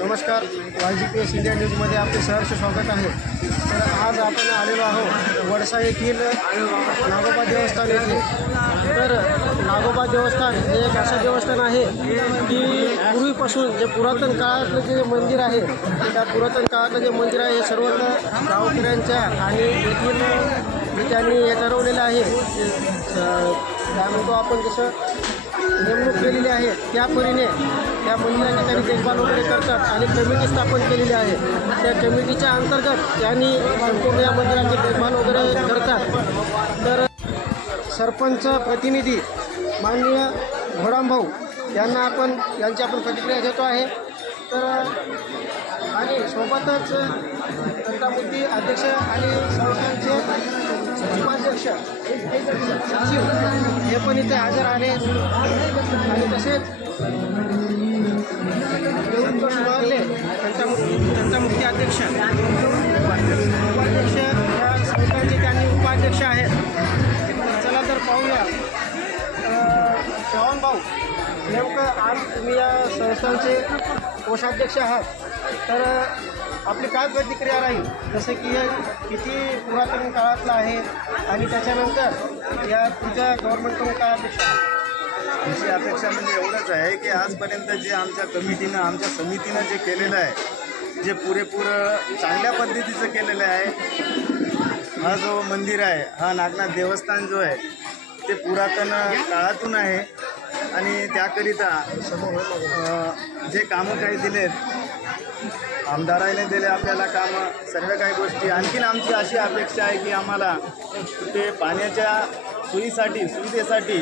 नमस्कार, YGPS India न्यूजमध्ये आपले सहर्ष स्वागत आहे। तर आज आपण आलेलो आहोत वडसा येथील नागोबा देवस्थान येथे। तर नागोबा देवस्थान हे एक असं देवस्थान आहे की पूर्वीपासून जे पुरातन काळातलं जे मंदिर आहे, त्या पुरातन काळातलं जे मंदिर आहे हे सर्व गावकऱ्यांच्या आणि येथील त्यांनी हे ठरवलेलं आहे, काय म्हणतो आपण जसं नेमणूक केलेली आहे त्या परीने त्या मंदिराची त्यांनी देखभाल वगैरे करतात आणि कमिटी स्थापन केलेली आहे। त्या कमिटीच्या अंतर्गत त्यांनी संपूर्ण या मंदिराची देखभाल वगैरे करतात। तर सरपंच प्रतिनिधी माननीय घोडामभाऊ यांची आपण प्रतिक्रिया घेतो आहे। तर आणि सोबतच तंटामुक्ती अध्यक्ष आणि संस्थांचे उपाध्यक्ष सचिव हे पण इथे हजर आले आणि तसेच मागले तंटामुक्ती अध्यक्ष उपाध्यक्ष या संस्थांचे त्यांनी उपाध्यक्ष आहेत। चला तर पाहूया श्रावण भाऊ, नेमकं आज तुम्ही या संस्थांचे कोषाध्यक्ष आहात, तर आपली काय प्रतिक्रिया राहील? जसं की हे किती पुरातन काळातलं आहे आणि त्याच्यानंतर या तुमच्या गव्हर्नमेंटकडून काय अपेक्षा आहे? आमची अपेक्षा म्हणजे एवढंच आहे की आजपर्यंत जे आमच्या कमिटीनं आमच्या समितीनं जे केलेलं आहे, जे पुरेपूर चांगल्या पद्धतीचं केलेलं आहे। हा जो मंदिर आहे, हा नागनाथ देवस्थान जो आहे ते पुरातन काळातून आहे आणि त्याकरिता जे कामं काही दिलेत आमदाराने दिले आपल्याला कामं, सर्व काही गोष्टी। आणखीन आमची अशी अपेक्षा आहे की आम्हाला ते पाण्याच्या सुविधेसाठी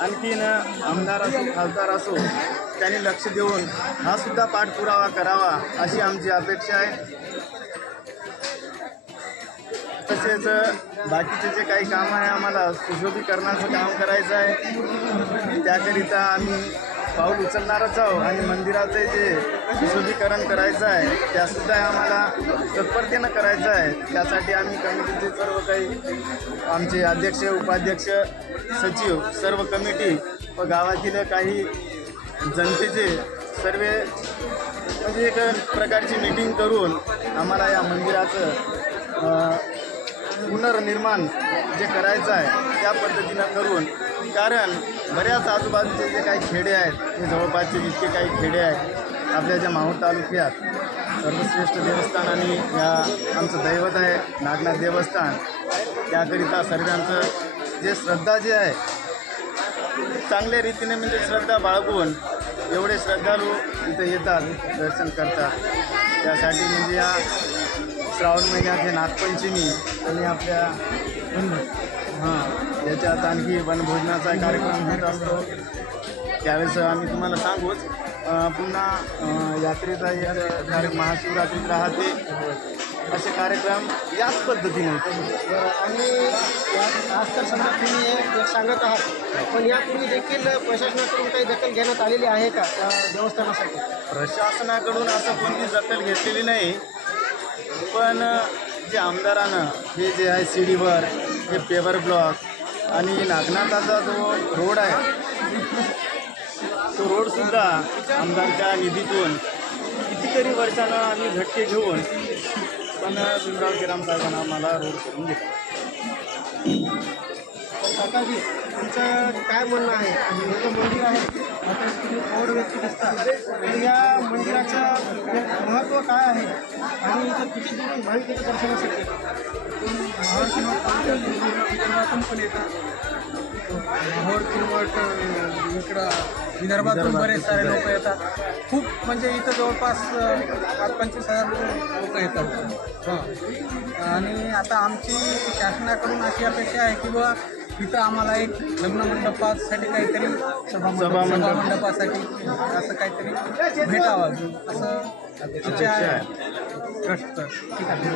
आणखीन आमदार असो खासदार असो त्यांनी लक्ष देऊन हा सुद्धा पाठपुरावा करावा अशी आमची अपेक्षा आहे। तसेच बाकीचे जे काही काम आहे आम्हाला सुशोभीकरणाचं काम करायचं आहे, त्याकरिता आम्ही पाऊल उचलणारच आहोत आणि मंदिराचे जे सुशोभीकरण करायचं आहे त्यासुद्धा आम्हाला तत्परतेनं करायचं आहे। त्यासाठी आम्ही कमिटीचे सर्व काही आमचे अध्यक्ष उपाध्यक्ष सचिव सर्व कमिटी व गावातील काही जनतेचे सर्व म्हणजे एक प्रकारची मीटिंग करून आम्हाला या मंदिराचं पुनर्निर्माण जे करायचं आहे त्या पद्धतीनं करून, कारण बऱ्याच आजूबाजूचे जे काही खेडे आहेत हे जवळपासचे जितके काही खेडे आहेत आपल्या ज्या माहूर तालुक्यात सर्वश्रेष्ठ देवस्थान आणि या आमचं दैवत आहे नागनाथ देवस्थान, त्याकरिता सर्वांचं जे श्रद्धा जे आहे चांगल्या रीतीने म्हणजे श्रद्धा बाळगून एवढे श्रद्धाळू इथं येतात, दर्शन करतात। त्यासाठी म्हणजे या श्रावण महिन्यात हे नागपंचमी आणि आपल्या याच्यात आणखी वनभोजनाचा कार्यक्रम होत असतो। त्यावेळेस आम्ही तुम्हाला सांगूच, पुन्हा यात्रेचा एक महाशिवरात्री राहते, असे कार्यक्रम याच पद्धतीने होते। आणि आज तर समजा तुम्ही एक सांगत आहात, पण यापूर्वी देखील प्रशासनाकडून काही दखल घेण्यात आलेली आहे का त्या देवस्थानासाठी? प्रशासनाकडून असं कोणती दखल घेतलेली नाही, पण जे आमदारानं हे जे आहे सीडीवर हे पेवर ब्लॉक आणि नागनाथाचा जो रोड आहे तो रोडसुद्धा आमदारच्या निधीतून कितीतरी वर्षानं आम्ही झटके घेऊन पण भीमराव केराम साहेबांना आम्हाला रोड करून घेतला। काकाजी, तुमचं काय म्हणणं आहे? हे जे मंदिर आहे आता तुम्ही प्रौढ व्यक्ती दिसतात, तर या मंदिराचं महत्त्व काय आहे आणि इथं किती दूर भाविक येतात दर्शनासाठी? विदर्भातून पण येतात, माहूर किनवट इकडं विदर्भातून बरेच सारे लोक येतात। खूप म्हणजे इथं जवळपास 25,000 लोक येतात। आणि आता आमची शासनाकडून अशी अपेक्षा आहे की बा इथं आम्हाला एक लग्न मंडपासाठी काहीतरी सभा मंडपासाठी असं काहीतरी भेटावं असं इच्छा आहे। ठीक आहे।